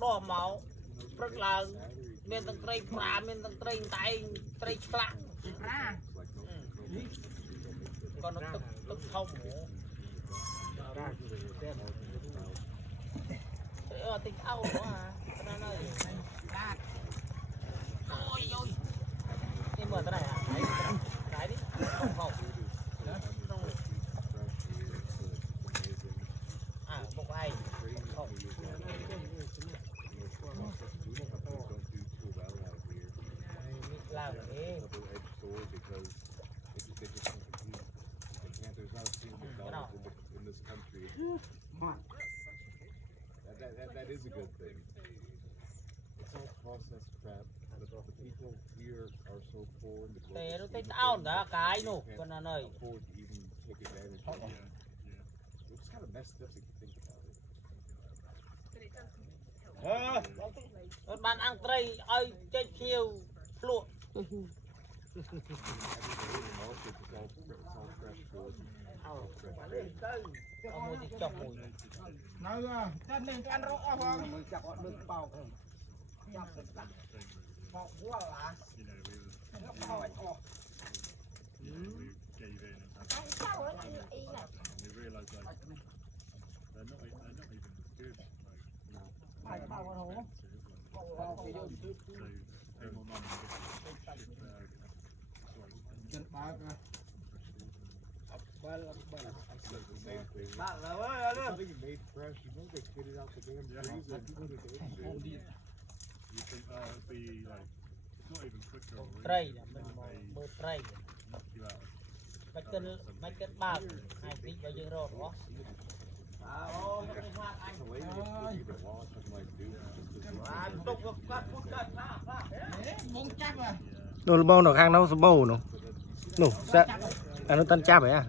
đỏ máu rất là miền tây tây pra miền tây tây tay tây chạ còn nó tức thông tính áo đó à ôi ôi cái mở cái này à cái đi không à một ai không làm thế That is a good thing. It's all processed crap. The people here are so poor in the thế nó thấy tao đã cái nổ con là nơi afford to even take advantage of it. It's kind of messed up if you think about it. bạn ăn tây ơi chơi chiều luộc ông đi chọc mùi nói chân này ăn rõ không mình chặt họ đừng bao không chặt sạch họ quá là nó bao anh họ ai bao con hổ chân ba cơ Something you made fresh, you know they get it out the damn freezer and put it in there. You think it'd be like, it's not even quicker or tây mình bơ tây knock you out. mấy cân ba hai tí bao nhiêu rồi đó đồ bao nó khang nó bầu nó nổ sẽ nó tân cha vậy à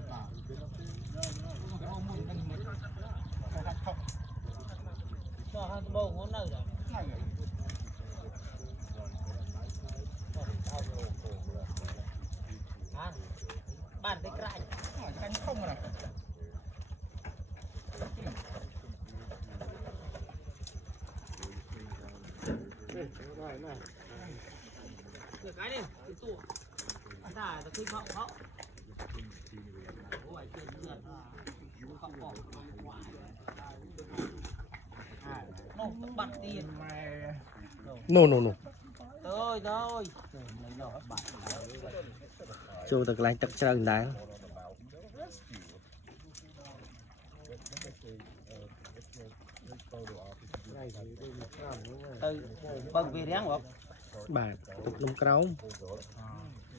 bầu ngon nơi rồi bạn thấy cái canh không rồi cái này cái tủ đã là khi họ họ bật tiền nổ nổ nổ thôi thôi châu tật lạnh tật trần đá từ bằng về ráng không bà tục nông cáo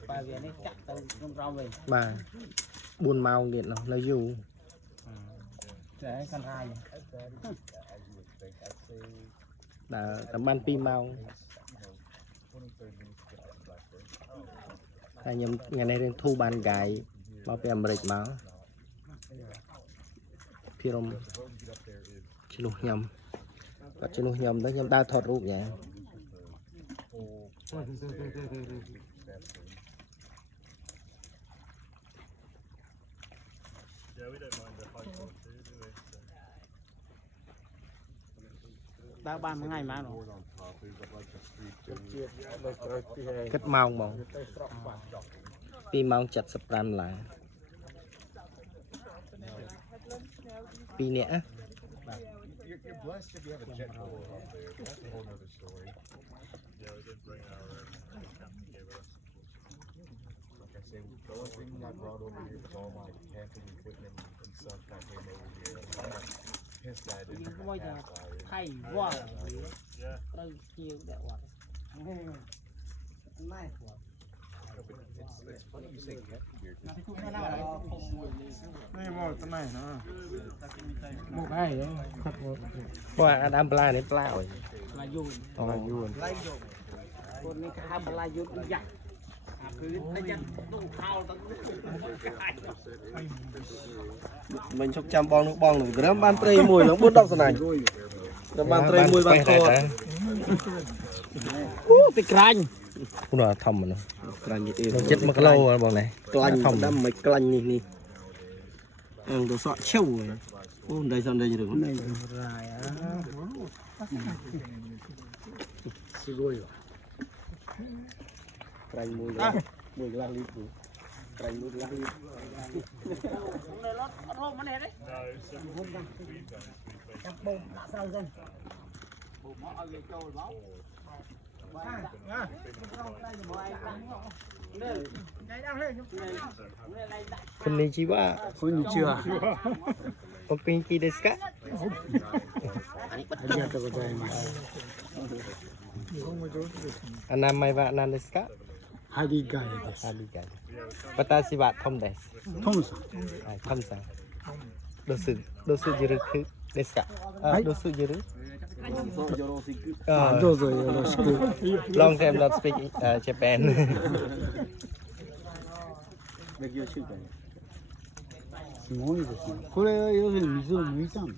bà về này chặt từ nông rau về bà buồn màu điện nó lấy dù để con hai là tầm ban pi màu là nhầm ngày nay đến thu ban gái bao bì Americ máu phía đông chỉ lúc nhầm và chỉ lúc nhầm đó nhầm đa thọt rụp nhỉ Yeah, we don't mind the high quality, do we? đã 30 ngày mà nó kết màu mong pi màu chặt sập ran lại pi nè You're blessed if you have a jet motor out there. That's a whole other story. Yeah, we did bring our captain here with us. Like I said, the only thing I brought over here was all my camping equipment and stuff that I came over here. I'm not pissed that I didn't nhưng have bây a giờ half fire. thay quá Yeah. đây chiều đẹp quá này It's funny you say camping gear. đây một cái này nó một hai đó qua Adam Pla này Pla rồi là dùng lấy dùng con này cái ham là dùng đi dạy cứ thấy chân đủ thao tận mình chọc trăm bong nước bong được cái ban tray mùi nó buốt độc thế này ban tray mùi ban thọt cái canh cũng là thầm mà nó chết mất lâu rồi bọn này canh thầm đâm mấy canh như này đồ sọ trâu rồi đây xong đây được này すごいわ。Trai mùi glas lít. Trai mùi glas lít. Konnichiwa. Konnichiwa. Ogenki desu ka? ありがとうございます。お名前は何ですか？ハリガイです。ハリガイ。私はトムです。トムさん。はい、トムさん。どうするくですか？はいどうする？あ、どうぞよろしく。 Long time not speak Japan. すごいですね。これは要するに水を抜いたんだ。